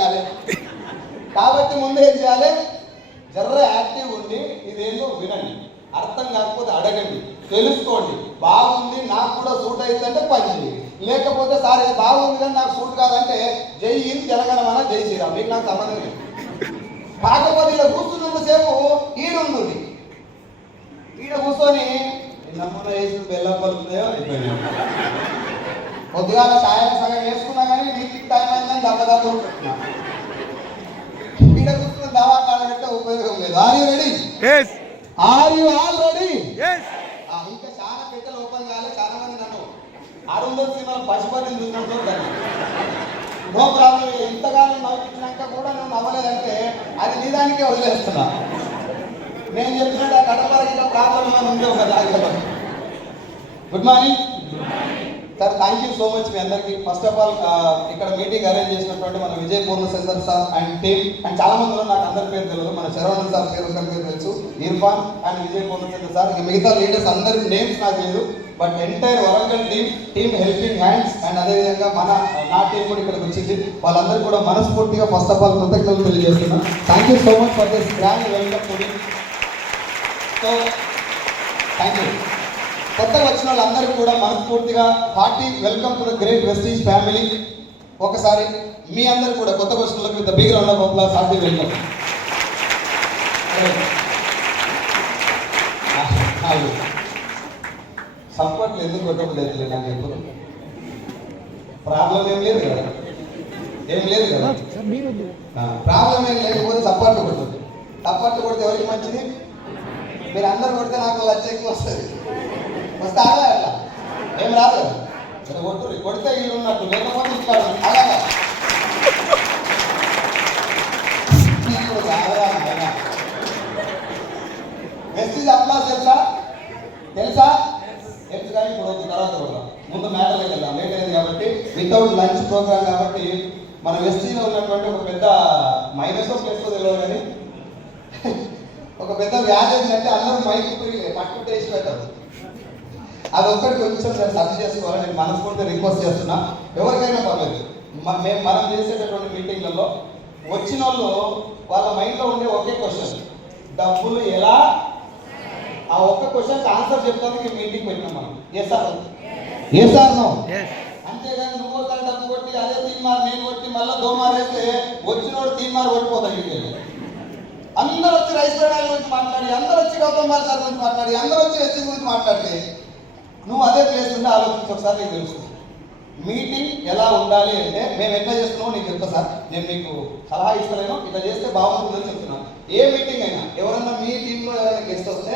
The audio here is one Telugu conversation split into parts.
కాలే. కాబట్టి ముందు ఏం చేయాలి, జర్ర యాక్టివ్ ఉండి ఇదేందో వినండి, అర్థం కాకపోతే అడగండి, తెలుసుకోండి. బాగుంది నాకు కూడా సూట్ అవుతుందంటే పని చేయండి, లేకపోతే సార్ ఇది బాగుంది కానీ నాకు సూట్ కాదంటే జై హింద్ తెలంగాణ మన జై శ్రీరామ్, మీకు నాకు సంబంధం లేదు. కాకపోతే ఇలా కూర్చున్నంతసేపు ఈడుంది, ఈడ కూర్చొని నమ్మూన వేసి బెల్లం పలుకుతాయో అయిపోయినా, పొద్దుగాల సాయం సగం వేసుకున్నా కానీ నీకు టైం అయిందని దెబ్బ ఉంటున్నా, ఈడ కూర్చున్న దవా కాడబెట్టే ఉపయోగం లేదు. Are you ready? Are you all ready? ఇంకా చాలా పెట్టెలు ఓపెన్ కాలే. చాలా మంది నన్ను 600 సినిమాలు పశుపతిని చూసినట్టు దాన్ని నో ప్రాబ్లం, ఇంతకాలం నవ్వించినాక కూడా నువ్వు నవ్వలేదంటే అది నీ దానికే వదిలేస్తున్నా. నేను చెప్పినట్టు ఆ కడపరకి ఇలా ప్రాబ్లం అని ఉంది ఒక దాంట్లో. Good morning sir, thank you so much మీ అందరికీ. ఫస్ట్ ఆఫ్ ఆల్ ఇక్కడ మీటింగ్ అరేంజ్ చేసినటువంటి మన Vijay Purnachandra sir and team, and చాలా మంది నాకు అందరి పేరు తెలియదు. మన శరవణన్ సార్ పేరు తెలుసు, ఇర్ఫాన్ అండ్ విజయ్ పూర్ణచంద్ర సార్, మిగతా లీడర్స్ అందరి నేమ్స్ నాకు లేదు. But entire Warangal team helping hands, and అదేవిధంగా నా టీం కూడా ఇక్కడికి వచ్చింది. వాళ్ళందరూ కూడా మనస్ఫూర్తిగా ఫస్ట్ ఆఫ్ ఆల్ కృతజ్ఞతలు తెలియజేస్తున్నాను. Thank you so much for this grand welcome to me. So thank you. కొత్తగా వచ్చిన వాళ్ళందరికీ కూడా మనస్ఫూర్తిగా hearty welcome to the great Vestige family. ఒకసారి మీ అందరూ కూడా కొత్తగా వచ్చిన వాళ్ళకి with big round of applause hearty welcome. సపోర్ట్లు ఎందుకు కొట్టలేదు నాకు ఎప్పుడు ప్రాబ్లం ఏం లేదు కదా, ఏం లేదు కదా, ప్రాబ్లం ఏం లేకపోతే సపోర్ట్లు కొట్టదు. సపోర్ట్లు కొడితే ఎవరికి మంచిది? మీరు అందరు కొడితే నాకు లచ్చ ఎక్కువ వస్తుంది. వస్తారా? అట్లా ఏం రాదు కదా, కొట్టు కొడితే వీళ్ళు ఉన్నట్టు, లేకపోతే ఇట్లా అలాగా వెస్టీజ్ అప్లాస్ తెలుసా? తెలుసా? తెలుసు కానీ ఇప్పుడు ఒక తర్వాత కూడా ముందు మ్యాటర్లోకి వెళ్దాం, లేట్ అయింది కాబట్టి. వితౌట్ లంచ్ ప్రోగ్రామ్ కాబట్టి మన వెస్టీజ్లో ఉన్నటువంటి ఒక పెద్ద మైనస్ ప్లస్ తెలియదు కానీ ఒక పెద్ద వ్యాధి ఏంటంటే అందరూ మైకు పట్టు టేస్ట్ పెట్టరు. అది ఒక్కటి కొంచెం నేను సర్చ్ చేసుకోవాలి. నేను మనస్ఫూర్తిగా రిక్వెస్ట్ చేస్తున్నా, ఎవరికైనా పర్లేదు. మనం చేసేటటువంటి మీటింగ్లలో వచ్చిన వాళ్ళు వాళ్ళ మైండ్లో ఉండే ఒకే క్వశ్చన్, డబ్బులు ఎలా? ఆ ఒక్క క్వశ్చన్కి ఆన్సర్ చెప్తానికి మీటింగ్ పెట్టినాం మనం. Yes sir, yes sir no. అంతేగాని నువ్వు ఒకసారి డబ్బు కొట్టి అదే తీన్మార్ నేను కొట్టి మళ్ళీ దోమార్ వేస్తే వచ్చినోడు తీన్మార్ కొట్టిపోతాయి. అందరూ వచ్చి రైస్ బ్రాండ్ గురించి మాట్లాడి, అందరూ వచ్చి గౌతమ్ బాల్ సార్ గురించి మాట్లాడి, అందరూ వచ్చి హెచ్సి గురించి మాట్లాడితే నువ్వు అదే ప్లేస్ ఉంటే ఆలోచించి ఒకసారి నీకు తెలుస్తుంది మీటింగ్ ఎలా ఉండాలి. అంటే మేము ఎట్లా చేస్తున్నామో నీకు చెప్తా సార్, నేను మీకు సలహా ఇస్తలేను, ఇట్లా చేస్తే బాగుంటుందని చెప్తున్నాను. ఏ మీటింగ్ అయినా ఎవరన్నా మీ టీంలో ఎవరైనా గెస్ట్ వస్తే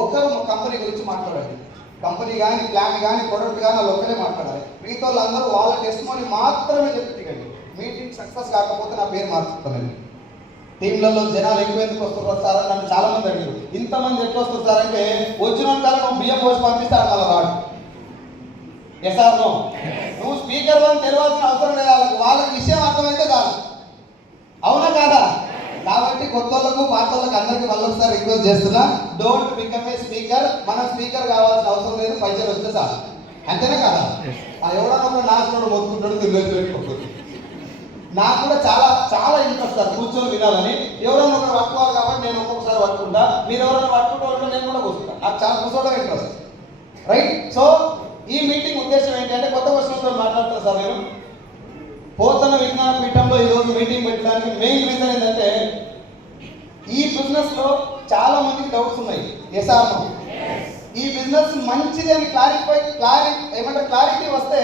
ఒక కంపెనీ గురించి మాట్లాడండి. కంపెనీ కానీ ప్లాన్ కానీ ప్రొడక్ట్ కానీ వాళ్ళు ఒక్కరే మాట్లాడాలి. మిగతా వాళ్ళందరూ వాళ్ళ టెస్టిమోనీ మాత్రమే చెప్తారండి. మీటింగ్ సక్సెస్ కాకపోతే నా పేరు మార్చుతానండి. టీంలలో జనాలు ఎక్కువ ఎందుకు వస్తారని నన్ను చాలా మంది అడిగారు. ఇంతమంది ఎట్లా వస్తారంటే వచ్చిన వాళ్ళ బియ్యం పోసి పంపిస్తారు, మళ్ళీ రాడు. Yes or no? నువ్వు స్పీకర్ అని తెలియాల్సిన అవసరం లేదు, వాళ్ళకి విషయం అర్థమైతే కాదు. అవునా కాదా? కాబట్టి కొత్త వాళ్ళకు పాత వాళ్ళకి అందరికీ మళ్ళీ ఒకసారి రిక్వెస్ట్ చేస్తున్నా, డోంట్ బికమ్ ఏ స్పీకర్. మనం స్పీకర్ కావాల్సిన అవసరం లేదు, పైసలు వస్తే చాలు. అంతేనా కాదా? ఎవడన్నా ఒక నాశనం మొత్తుకుంటాడు, తిరిగి పెట్టుకుంటుంది. నాకు కూడా చాలా చాలా ఇంట్రెస్ట్ సార్ కూర్చొని వినాలని. ఎవరైనా ఒకరు పట్టుకోవాలి కాబట్టి నేను ఒక్కొక్కసారి పట్టుకుంటా, మీరు ఎవరైనా పట్టుకుంటే నేను కూడా కూర్చుంటా. నాకు చాలా కూర్చోవడం ఇంట్రెస్ట్, రైట్? సో ఈ మీటింగ్ ఉద్దేశం ఏంటంటే కొత్త క్వశ్చన్తో మాట్లాడతాను సార్. నేను పోతన విజ్ఞాన పీఠంలో ఈరోజు మీటింగ్ పెట్టడానికి మెయిన్ రీజన్ ఏంటంటే ఈ బిజినెస్లో చాలా మందికి డౌట్స్ ఉన్నాయి. Yes or no? ఈ బిజినెస్ మంచిది అని క్లారిటీ వస్తే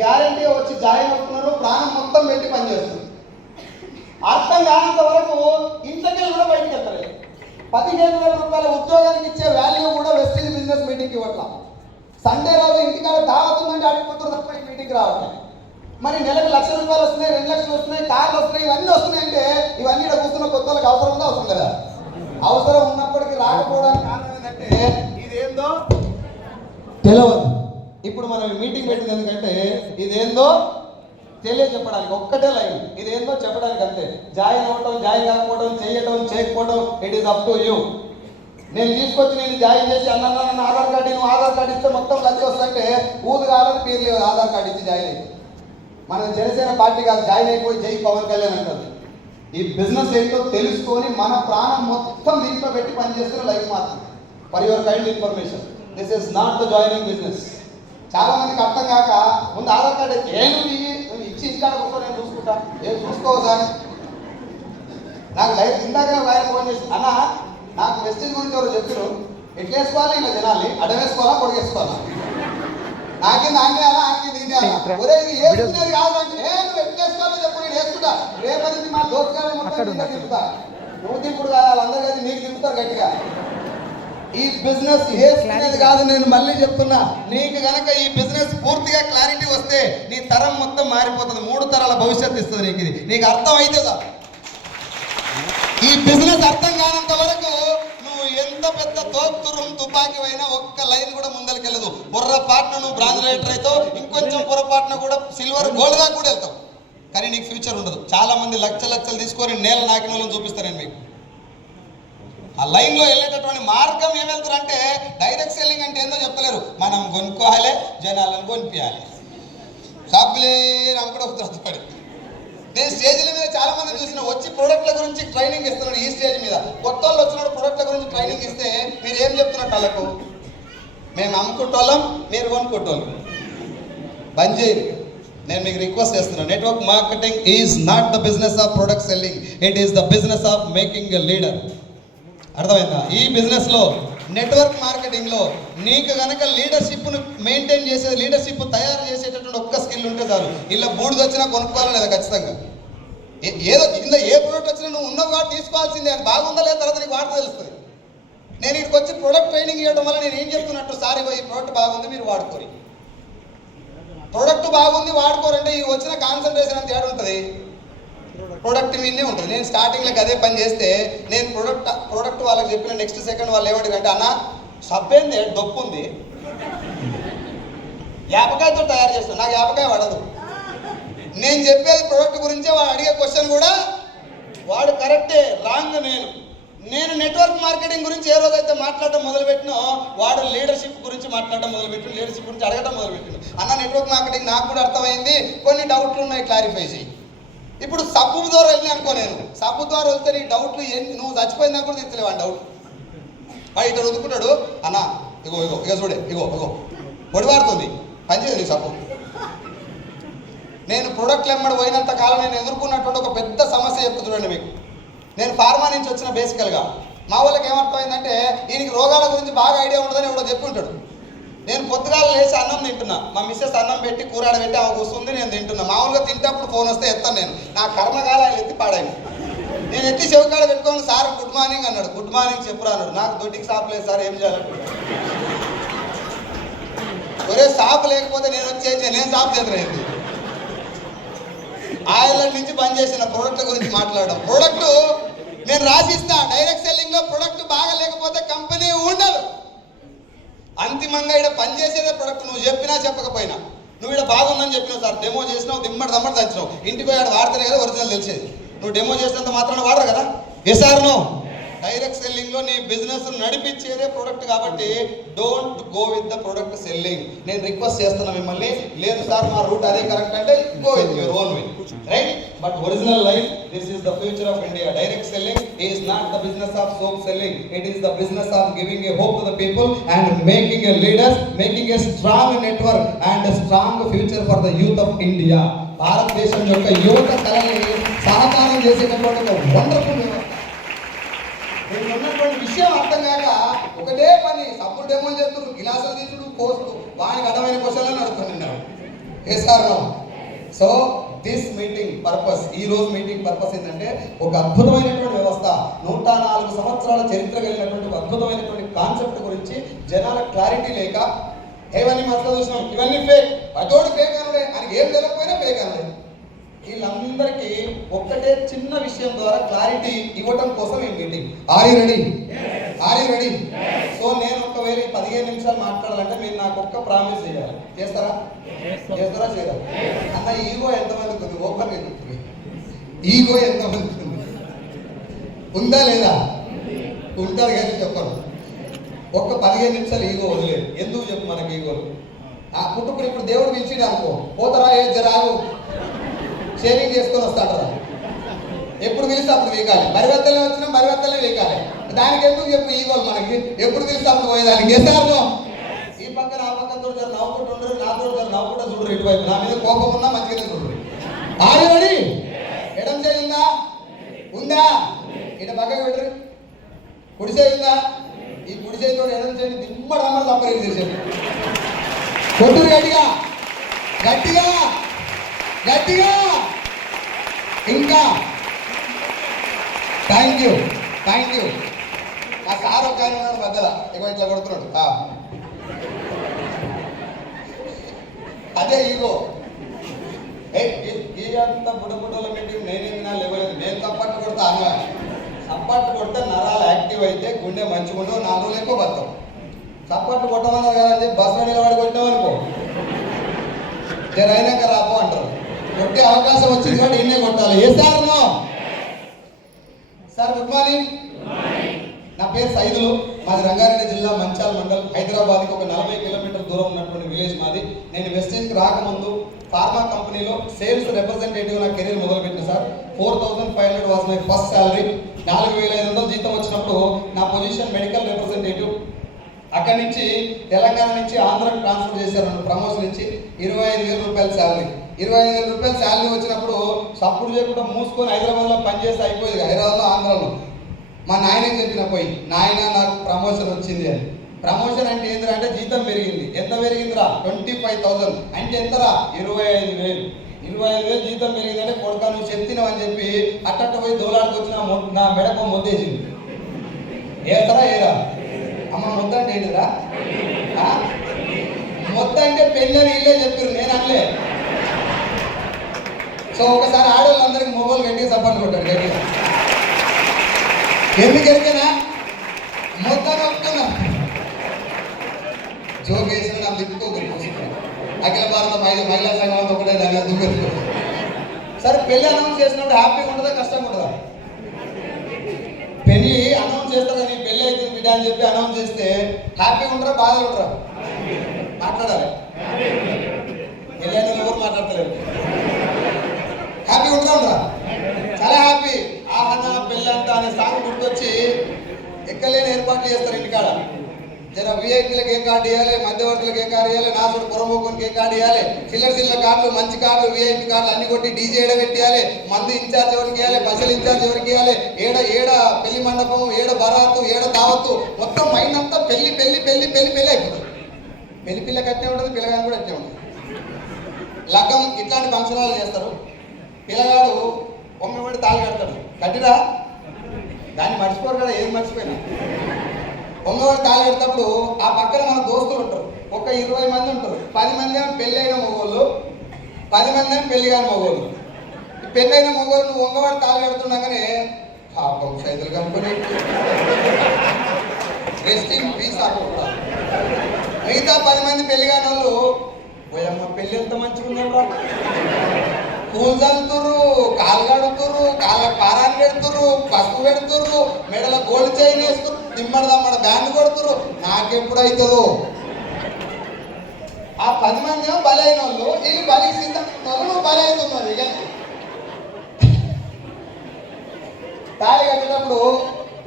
గ్యారంటీ వచ్చి జాయిన్ అవుతున్నారు, ప్రాణం మొత్తం పెట్టి పనిచేస్తుంది. అర్థం కానంత వరకు ఇంట్లోకి కూడా బయటకు వెళ్తారు. 15,000 రూపాయల ఉద్యోగానికి ఇచ్చే వాల్యూ కూడా వెస్టీజ్ బిజినెస్ మీటింగ్కి ఇవ్వట్లా. సండే రోజు ఇంటికాడ దావతుందంటే అడిగిపోతారు తప్ప ఈ మీటింగ్కి రావట్లేదు. మరి నెలకు 1,00,000 రూపాయలు వస్తున్నాయి, 2 లక్షలు వస్తున్నాయి, కార్లు వస్తున్నాయి, ఇవన్నీ వస్తున్నాయి అంటే ఇవన్నీ ఇక్కడ కూర్చున్న కొత్త వాళ్ళకి అవసరం ఉందా? అవసరం లేదా? అవసరం ఉన్నప్పటికీ రాకపోవడానికి కారణం ఏంటంటే ఇదేందో తెలియదు. ఇప్పుడు మనం మీటింగ్ పెట్టింది ఎందుకంటే ఇదేందో తెలియజెప్పడానికి ఒక్కటే లైన్, ఇదేందో చెప్పడానికి అంతే. జాయిన్ అవ్వటం, జాయిన్ కాకపోవడం, చేయటం, చేయకపోవడం, it is up to you. నేను తీసుకొచ్చి నేను జాయిన్ చేసి అన్న ఆధార్ కార్డు, నువ్వు ఆధార్ కార్డు ఇస్తే మొత్తం లక్ష వస్తుంటే ఊరు కావాలని పేరు లేదు, ఆధార్ కార్డు ఇచ్చి జాయిన్ అయ్యి. మన జనసేన పార్టీ కాదు, జాయిన్ అయిపోయి జై పవన్ కళ్యాణ్ అంటుంది. ఈ బిజినెస్ ఏంటో తెలుసుకొని మన ప్రాణం మొత్తం దీంట్లో పెట్టి పనిచేస్తే లైఫ్ మారుతుంది. For your kind information, this is not the joining business. చాలా మందికి అర్థం కాక ముందు ఆధార్ కార్డు నువ్వు ఇచ్చి ఇంటికాడ కూర్చో, నేను చూసుకుంటా, ఏం చూసుకోవు సార్. నాకు లైఫ్ ఇందాక ఆయన ఫోన్ చేసి, అన్న నాకు వెస్టేజ్ గురించి ఎవరు చెప్పారు, ఎట్లా వేసుకోవాలి, ఇలా జనాలి అడ్డ వేసుకోవాలా పొడిగేసుకోవాలా, నాకేంది ఆంగ్లేయాలా ఆంకేది ఇండియాలా, ఒరే వేసుకునేది కాదంటే నువ్వు ఎట్లా వేసుకోవాలో చెప్పు, నేను వేసుకుంటా. రేపటి మా దోస్తగానే మొత్తం తిప్పుతా, నువ్వు తిప్పుడు కాదు, వాళ్ళందరూ కలిసి నీకు తిప్పుతారు గట్టిగా. ఈ బిజినెస్ వేసుకునేది కాదు, నేను మళ్ళీ చెప్తున్నా. నీకు గనక ఈ బిజినెస్ పూర్తిగా క్లారిటీ వస్తే నీ తరం మొత్తం మారిపోతుంది. 3 తరాల భవిష్యత్తు ఇస్తుంది నీకు. ఇది నీకు అర్థం అయితే చాలు. ఈ బిజినెస్ అర్థం కానంత వరకు నువ్వు ఎంత పెద్ద తోపుతురం తుపాకి అయినా ఒక్క లైన్ కూడా ముందరికెళ్ళదు. పొర్రపాటున నువ్వు బ్రాంజ్ రైటర్ అవుతావు, ఇంకొంచెం పొరపాటున కూడా సిల్వర్ గోల్డ్ దాకా కూడా వెళ్తావు, కానీ నీకు ఫ్యూచర్ ఉండదు. చాలా మంది లక్షలు తీసుకొని నేల నాకిన వాళ్ళని చూపిస్తారు. నేను మీకు ఆ లైన్లో వెళ్ళేటటువంటి మార్గం ఏం వెళ్తారంటే, డైరెక్ట్ సెల్లింగ్ అంటే ఏందో చెప్పలేరు. మనం కొనుక్కోవాలి, జనాలను కొనిపించాలి, షాపులే నమ్ముడు పడి. నేను స్టేజ్ల మీద చాలా మంది చూసిన వచ్చి ప్రోడక్ట్ల గురించి ట్రైనింగ్ ఇస్తున్నాడు. ఈ స్టేజ్ మీద కొత్త వాళ్ళు వచ్చినప్పుడు ప్రోడక్ట్ల గురించి ట్రైనింగ్ ఇస్తే మీరు ఏం చెప్తున్నట్టు వాళ్ళకు, మేము అమ్ముకుంటోళ్ళం, మీరు కొనుక్కుంటోళ్ళం. బంద్ చేయరు. నేను మీకు రిక్వెస్ట్ చేస్తున్నాను, network marketing is not the business of product selling, it is the business of making a leader. అర్థమైందా? ఈ బిజినెస్లో నెట్వర్క్ మార్కెటింగ్లో నీకు కనుక లీడర్షిప్ను మెయింటైన్ చేసే, లీడర్షిప్ తయారు చేసేటటువంటి ఒక్క స్కిల్ ఉంటే చాలు. ఇలా బూడిద వచ్చినా కొనుక్కోవాలని లేదా ఖచ్చితంగా. ఏదో ఇందులో ఏ ప్రోడక్ట్ వచ్చినా నువ్వు ఉన్నవి కాబట్టి తీసుకోవాల్సిందే. అది బాగుందా లేదా తర్వాత నీకు వాడుతూ తెలుస్తుంది. నేను ఇక్కడికి వచ్చి ప్రొడక్ట్ ట్రైనింగ్ ఇవ్వడం వల్ల నేను ఏం చెప్తున్నట్టు, సార్ ఈ ప్రోడక్ట్ బాగుంది మీరు వాడుకోరు, ప్రోడక్ట్ బాగుంది వాడుకోరంటే ఈ వచ్చిన కాన్సన్ట్రేషన్ అంత ఏడు ఉంటుంది, ప్రొడక్ట్ మీదే ఉంటుంది. నేను స్టార్టింగ్లోకి అదే పని చేస్తే నేను ప్రొడక్ట్ వాళ్ళకి చెప్పిన నెక్స్ట్ సెకండ్ వాళ్ళు ఏమంటారు అంటే, అన్న సబ్బేంది డొప్పు ఉంది, యాపకాయతో తయారు చేస్తాను, నాకు యాపకాయ పడదు. నేను చెప్పేది ప్రొడక్ట్ గురించే, వాడు అడిగే క్వశ్చన్ కూడా వాడు కరెక్టే, రాంగ్. నేను నెట్వర్క్ మార్కెటింగ్ గురించి ఏ రోజైతే మాట్లాడడం మొదలుపెట్టినో వాడు లీడర్షిప్ గురించి మాట్లాడడం మొదలుపెట్టిన, లీడర్షిప్ గురించి అడగడం మొదలుపెట్టిన. అన్న నెట్వర్క్ మార్కెటింగ్ నాకు కూడా అర్థమైంది, కొన్ని డౌట్లు ఉన్నాయి, క్లారిఫై చేయి. ఇప్పుడు సబ్బు ద్వారా వెళ్ళి అనుకో, నేను సబ్బు ద్వారా వెళ్తే నీ డౌట్లు నువ్వు చచ్చిపోయిందా కూడా తెచ్చలేవు ఆ డౌట్. ఇటు వదుకుంటాడు, అన్న ఇగో ఇగో ఇగో చూడే ఇగో ఇగో పొడివాడుతుంది, పనిచేయదు నీ సబ్బు. నేను ప్రొడక్ట్లు ఎమ్మడి పోయినంత కాలం నేను ఎదుర్కొన్నటువంటి ఒక పెద్ద సమస్య చెప్తా చూడండి మీకు. నేను ఫార్మా నుంచి వచ్చిన బేసికల్గా. మా వాళ్ళకి ఏమర్థమైందంటే ఈయనకి రోగాల గురించి బాగా ఐడియా ఉండదని ఎవడో చెప్పుంటాడు. నేను పొద్దుగాల లేచి అన్నం తింటున్నా, మా మిస్సెస్ అన్నం పెట్టి కూరాడ పెట్టి ఆమె కూర్చుంది, నేను తింటున్నా. మామూలుగా తింటప్పుడు ఫోన్ వస్తే ఎత్తాను. నా కర్మకాల ఆయన ఎత్తి పాడాను. నేను ఎత్తి చెవికాడ పెట్టుకోను, సార్ గుడ్ మార్నింగ్ అన్నాడు. గుడ్ మార్నింగ్ చెప్పురా అన్నాడు. నాకు దొడ్డికి సాపు లేదు సార్, ఏం చేయాలి? ఒరే సాపు లేకపోతే నేను వచ్చేది, నేను సాపు చేతులేదు. ఐర్లాండ్ నుంచి బంద్ చేసిన ప్రోడక్ట్ గురించి మాట్లాడడం. ప్రోడక్ట్ నేను రాసిస్తా, డైరెక్ట్ సెల్లింగ్ లో ప్రోడక్ట్ బాగా లేకపోతే కంపెనీ ఉండదు. అంతిమంగా ఇక్కడ పనిచేసేదే ప్రొడక్ట్. నువ్వు చెప్పినా చెప్పకపోయినా, నువ్వు ఇక్కడ బాగుందని చెప్పినావు సార్, డెమో చేసినావు, దిమ్మడి దమ్మడి దంచినావు, ఇంటికి పోయి ఆడ వాడితేనే కదా ఒరిజినల్ తెలిసేది. నువ్వు డెమో చేసినంత మాత్రాన వాడరు కదా. SR no? డైరెక్ట్ సెల్లింగ్లో నీ బిజినెస్ నడిపించేదే ప్రొడక్ట్ కాబట్టి don't go with the product selling. నేను రిక్వెస్ట్ చేస్తున్నా మిమ్మల్ని, లేదు సార్ మా రూట్ అదే కరెక్ట్ అంటే go with your own way, right? But original life, this is the future of India. Direct selling is not the business of soap selling, it is the business of giving a hope to the people and making a leaders, making a strong network and strong future for the youth of India. భారతదేశం యొక్క యువత కళని సహకారం చేసేటటువంటి ఒక వండర్ఫుల్ వ్యవస్థ. నేను ఉన్నటువంటి విషయం అర్థం కాక ఒకటే పని, సబ్బులు డెమో చేస్తున్నారు, గిలాసులు తీసుడు, కోసుడు, వానికి అర్థమైన క్వశ్చన్లను అడుగుతున్నాను. వేస్తాను. సో దిస్ మీటింగ్ పర్పస్, ఈ రోజు మీటింగ్ పర్పస్ ఏంటంటే ఒక అద్భుతమైనటువంటి వ్యవస్థ, 104 సంవత్సరాల చరిత్ర కలిగినటువంటి ఒక అద్భుతమైనటువంటి కాన్సెప్ట్ గురించి జనాల క్లారిటీ లేక ఇవన్నీ మసలు చూసినాం, ఇవన్నీ ఫేక్, అదోడు ఫేక్ అనలే, ఆయనకి ఏం తెలియకపోయినా ఫేక్ అనలేదు. వీళ్ళందరికీ ఒక్కటే చిన్న విషయం ద్వారా క్లారిటీ ఇవ్వడం కోసం ఈ meeting. Are you ready? Are you ready? So నేను ఒకవేళ 15 నిమిషాలు మాట్లాడాలంటే మీరు నాకు ఒక్క ప్రామిస్ చేయాలి. చేస్తారా? చేస్తారా? చేయరా? అన్న ఈగో ఎంతమందికి ఉంది? ఓపెన్ ఎందుకు? ఈగో ఎంతమందికి ఉంది? ఉందా లేదా? ఉంటారు కానీ చెప్పరు. ఒక్క 15 నిమిషాలు ఈగో వదిలేదు. ఎందుకు చెప్పు మనకి ఈగోలు? ఆ పుట్టుకుని ఇప్పుడు దేవుడు పిలిచిడు అనుకో, పోతారా ఏ జరాగు షేరింగ్ చేసుకొని వస్తాడరా, ఎప్పుడు పిలిస్తే అప్పుడు వీకాలి. మరివత్తలే వచ్చినా మరివత్తలే వీకాలి. దానికి ఎందుకు చెప్పు ఈగోలు మనకి? ఎప్పుడు పిలిస్తే అప్పుడు పోయేదానికి ఏసారు. ఈ పక్కన ఆ పక్కన చూడరు, నవ్వుకుంటుండ్రు, నా చూడరు, నవ్వుకుంటూ చూడరు. ఇటువైపు నా మీద కోపం ఉన్నా మంచిగానే చూడరు. ఆడేవాడి ఎడం చేయిందా ఉందా? ఇటు పక్కకు పెట్టరు. కుడి చేయిందా? ఈ కుడి చేతితో ఎడం చేయండి దిమ్మడమ్మలు సపరేట్ చేశారు. కొట్టురు గట్టిగా గట్టిగా గట్టిగా. ఇంకా థ్యాంక్ యూ థ్యాంక్ యూ. మా సార్ ఒక ఆయన మధ్యలో ఇగో ఇట్లా కొడుతున్నాడు. అదే ఈగో. ఈ అంత బుడబుడల పెట్టి నేనేమినా లేవలేదు. నేను సప్పట్టు కొడతా అన్న. సప్పట్టు కొడితే నరాలు యాక్టివ్ అయితే గుండె మంచిగుండవు, 4 రోజులు ఎక్కువ బతాం. సప్పట్టు కొట్టమన్నారు కదా అని బస్సులో నిలబడి కొట్టామనుకో జరైనాక రాపో అంటారు. కొట్టే అవకాశం వచ్చింది కాబట్టి ఇన్నే కొట్టాలి. ఏ సార్ సార్ గుడ్ మార్నింగ్. నా పేరు సైదులు. మాది రంగారెడ్డి జిల్లా మంచాల మండలం, హైదరాబాద్కి ఒక 40 కిలోమీటర్ల దూరం ఉన్నటువంటి విలేజ్ మాది. నేను వెస్టేజ్కి రాకముందు ఫార్మా కంపెనీలో సేల్స్ రిప్రజెంటేటివ్ నా కెరీర్ మొదలుపెట్టిన sir. 4500 was my first salary. 4500 జీతం వచ్చినప్పుడు నా పొజిషన్ మెడికల్ రిప్రజెంటేటివ్. అక్కడి నుంచి తెలంగాణ నుంచి ఆంధ్రాకి ట్రాన్స్ఫర్ చేశారు. నన్ను ప్రమోషన్ ఇచ్చి 25,000 రూపాయల శాలరీ. 25,000 రూపాయల శాలరీ వచ్చినప్పుడు సప్పుడు చేయకుండా మూసుకొని హైదరాబాద్లో పనిచేసి అయిపోయింది. హైదరాబాద్లో ఆంధ్రాలో మా నాయనకి చెప్పిన పోయి, నాయన నాకు ప్రమోషన్ వచ్చింది అని. ప్రమోషన్ అంటే ఏంటిరా అంటే జీతం పెరిగింది. ఎంత పెరిగిందిరా? 25,000 అంటే ఎంతరా? 25,000. 25,000 జీతం పెరిగిందంటే కొడుకా నువ్వు చెప్తున్నావు అని చెప్పి అట్టట్ట పోయి దోలాడికి వచ్చిన నా మెడకు మొద్దేసింది. ఏతరా ఏరా అమ్మ మొత్తం అంటే ఏంటిరా? మొత్తం అంటే పెళ్ళి అని ఇల్లే చెప్పారు, నేను అనలే. సో ఒకసారి ఆడవాళ్ళందరికీ మొబైల్ గట్టిగా సపోర్ట్ కొట్టాడు గట్టిగా. ఎందుకు ఎరికేనా? మొత్తం ఒప్పుకున్నా జోగేసిన నా దిక్కుకోగలి అఖిల భారత మహిళా సంఘం ఒకటే దాని దుఃఖం. సరే పెళ్లి అనౌన్స్ చేసినప్పుడు హ్యాపీగా ఉంటుందా కష్టంగా ఉంటుందా? పెళ్లి అనౌన్స్ చేస్తారు కానీ పెళ్లి అయితే బిడ్డ అని చెప్పి అనౌన్స్ చేస్తే హ్యాపీగా ఉంటారా బాధలు ఉంటారా? మాట్లాడాలి. పెళ్ళి అయిన ఎవరు మాట్లాడతలేరు. హ్యాపీగా ఉంటారా ఉండరా? చాలా హ్యాపీ. ఆహనా పెళ్ళంట అనే సాంగ్ గుర్తొచ్చి ఎక్కలేని ఏర్పాట్లు చేస్తారు ఇంటికాడ. జర విఐపీలకు ఏ కార్డు ఇవ్వాలి, మధ్యవర్తులకు ఏ కార్డు ఇవ్వాలి, నాసుడు పురమోకునికి ఏ కార్డు ఇవ్వాలి, చిల్లర కార్డులు, మంచి కార్డులు, విఐపీ కార్డులు అన్ని కొట్టి డీజే ఏడబెట్టియాలి, మంది ఇన్ఛార్జ్ ఎవరికి ఇవ్వాలి, బస్సులు ఇన్ఛార్జ్ ఎవరికి ఇవ్వాలి, ఏడ పెళ్లి మండపం, ఏడ బరాతు, ఏడ దావత్తు, మొత్తం మైండ్ అంతా పెళ్లి పెళ్లి పెళ్లి పెళ్లి పెళ్లి అయిపోతుంది. పెళ్లి పిల్ల కట్టే ఉంటుంది, పిల్లగాని కూడా అట్టే ఉంటుంది. లగ్గం ఇట్లాంటి ఫంక్షనాలు చేస్తారు. పిల్లగాడు పొమ్మబడి తాళి కడతాడు. కట్టిరా దాన్ని మర్చిపోరు కదా, ఏది మర్చిపోయినా. పొమ్మబడి తాళి కడేటప్పుడు ఆ పక్కన మన దోస్తులు ఉంటారు. ఒక 20 మంది ఉంటారు. 10 మంది ఏమో పెళ్ళి అయిన మగవాళ్ళు, 10 మంది ఏమో పెళ్లి కాని మగవాళ్ళు. పెళ్ళి అయిన మగవాళ్ళు నువ్వు వంగవాడి తాళి కడుతున్నాగానే పాపం సైతులు కనుక్కొని రెస్ట్ ఇన్ పీస్ ఆకుండా మిగతా 10 మంది పెళ్లి కాని వాళ్ళు పోయమ్మ పెళ్ళి ఎంత మంచిగా ఉందా, పూలు చల్లుతుర్రు, కాలు కడుతుర్రు, కాళ్ళ పారాన్ని పెడుతుర్రు, పసుపు పెడుతుర్రు, మెడల గోల్డ్ చైన్ వేస్తుర్రు, తిమ్మడదమ్మడ బ్యాండ్ కొడుతుర్రు. నాకెప్పుడు అవుతుందో? ఆ 10 మంది ఏమో బలైన వాళ్ళు, వీళ్ళు బలికి సిద్ధమైన వాళ్ళు, నువ్వు బలి అవుతున్నావు. ఇక తాళి కట్టినప్పుడు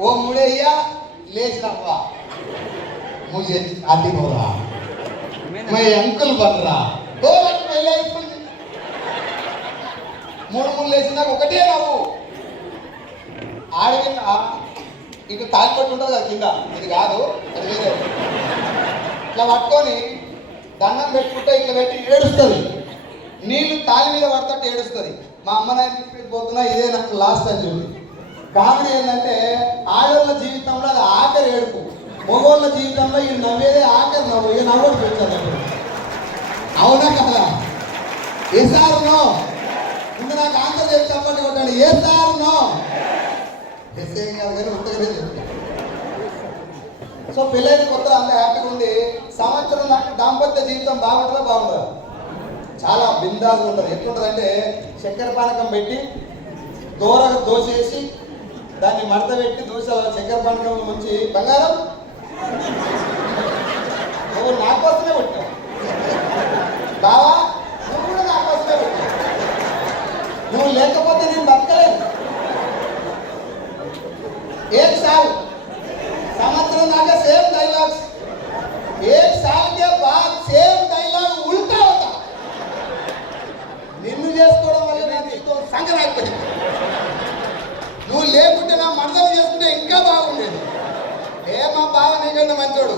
ఓ ముడయ్యా లేచినవ్వా ముझे आती हो रहा मैं अंकल बन रहा तो పెళ్ళి అయిపోయింది. 3 లేచినాక ఒకటే నవ్వు. ఆడవి ఇటు తాళి పట్టు ఉంటుంది కదా కింద, ఇది కాదు అది వేరే. ఇట్లా పట్టుకొని దండం పెట్టుకుంటే ఇట్లా పెట్టి ఏడుస్తుంది. నీళ్ళు తాళి మీద పడతట్టు ఏడుస్తుంది. మా అమ్మ నాయన పోతున్నా ఇదే నాకు లాస్ట్ అని చెప్పి. కామెడీ ఏంటంటే ఆడవాళ్ళ జీవితంలో అది ఆఖరి ఏడుపు, మగవాళ్ళ జీవితంలో ఈ నవ్వేదే ఆఖరి నవ్వు. ఇక నవ్వడు పెంచాలి. అవునా కదా? ఏ సార్ నో ముందు నాకు ఆన్సర్ చేసి చెప్పండి కొట్టండి. ఏ సార్ నో ఎస్ ఏం కాదు కానీ ఉత్తగానే చెప్తాను. సో పెళ్ళైన కొత్తలో అంత హ్యాపీగా ఉంది. సంవత్సరం నాకు దాంపత్య జీవితం బాగుంటుందా బాగుంటుందా? చాలా బిందాగా ఉంటుంది. ఎట్లుంటుంది అంటే చక్కెర పానకం పెట్టి దూరగా దోసేసి దాన్ని మడత పెట్టి దోశ చక్కెర పానకం నుంచి బంగారం నువ్వు నా కోసమే కొట్టావు బావా, నువ్వు కూడా నా కోసమే కొట్టావు. నువ్వు లేకపోతే నేను బతకలేదు. साल संवत्सరం దాకా సేమ్ డైలాగ్స్ एक साल के बाद सेम डायलॉग उल्टा होता నిన్ను చేసుకోవడం వల్ల నా జీవితం సంగరాయిపోయింది నువ్వు లేకుంటే నా మర్దలు చేసుకుంటే ఇంకా బాగుండేది ఏ మా బావ నీకన్నా మంచోడు